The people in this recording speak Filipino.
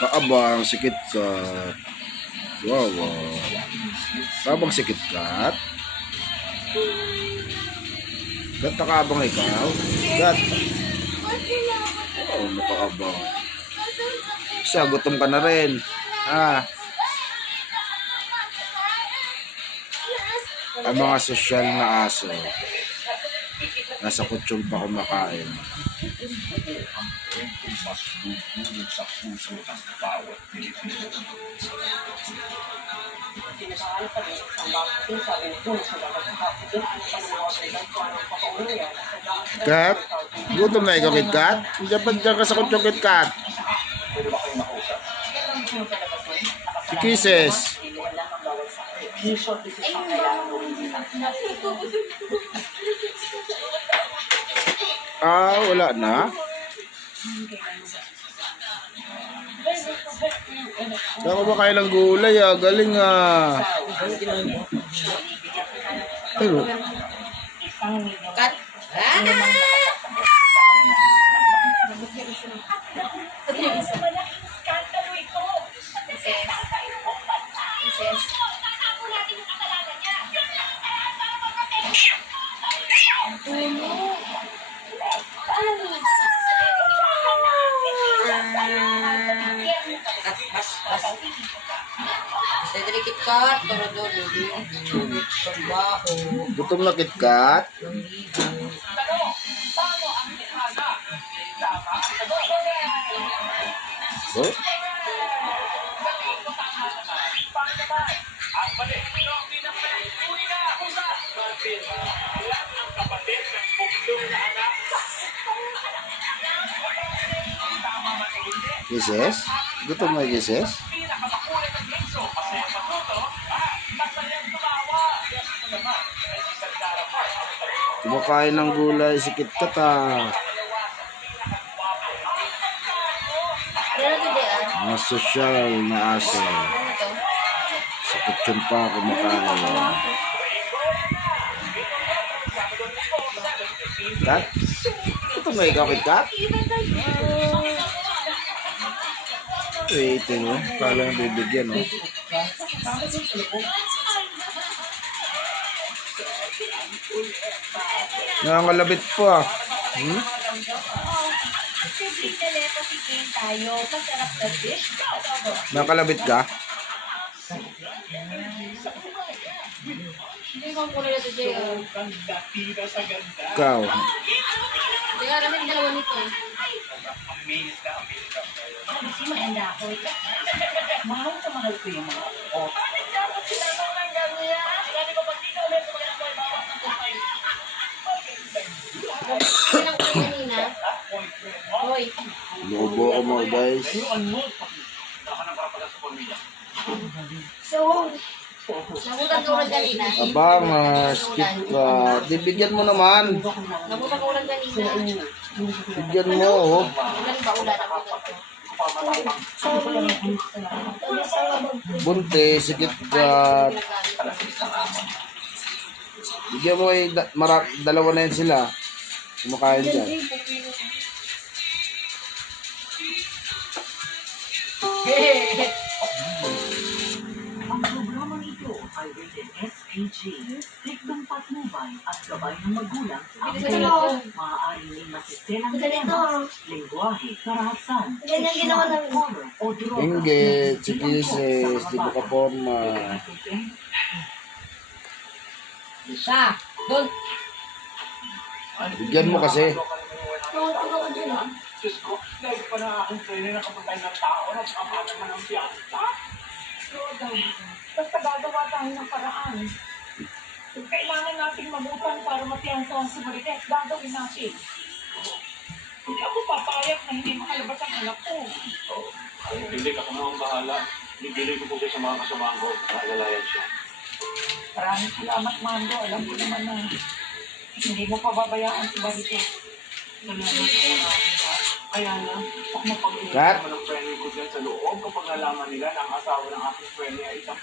Kaabang si KitKat. Wow, wow. Kaabang si KitKat. Gat, nakaabang ikaw? Gat. Oh, nakaabang. Siya, gutom ka na rin. Ah. Ang mga sosyal na aso. Nasa kutsyon pa kumakain. Kat? Gutom na ikaw, KitKat? Diyan ka sa kutsyon, KitKat. Si Kisses. Ah, wala na? Ako ba kayo ng gulay ah? Galing ah. Pero, Cut. Cedric KitKat, Torodoro, Trabaho, gutom na KitKat. Oh? Kisses? Gutom na Kisses? Kumakain ng gulay si KitKat ah. Mga sosyal na aso. Sa kutsyon pa kumakain. KitKat? Ito na ikaw, KitKat? Wait, no? Kala yung bibigyan, no? Nangangalabit pa. Nakalabit ka? Ikaw. Kaya namin dalawa nito. Mahal ko yung mga Lobo ako mga guys. Nabutan ka ulang kanina. Abang, skip ka. Bigyan mo naman. Nabutan ka ulang kanina. Bigyan mo, oh. Ilan ba ulan ako dito? Bunte, sikit ka. Bigyan mo eh, dalawa na yan sila. Kumakain dyan. Ang programang ito ay rated SPG, striktong patnubay at gabay ng magulang ang maaaring may masiselang temas, lengguwahe, karahasan, sexual, horror o droga. Inggit, si Kisses, di ba kaporma? Isa. Doon. Bigyan mo kasi. Diyos ko, dahil pa na akong training na kapatay ng tao na kapatay man ang piyasta. Basta gagawa tayo ng paraan. Kung kailangan nating mabutan para mapiyansa ang sumarites, gagawin natin. Hindi ako papayag na hindi makalabas ang anak ko. Hindi ka kung bahala. Ibigay ko po siya sa mga kasamahan ko. Nakagalayan siya. Maraming salamat, Mando. Alam ko naman na hindi mo pababayaan si Barito. Kaya na, pag mapag-iwan Kat? naman ng friend ko dyan sa loob, kapag nalaman nila na ang asawa ng aking friend niya ay isang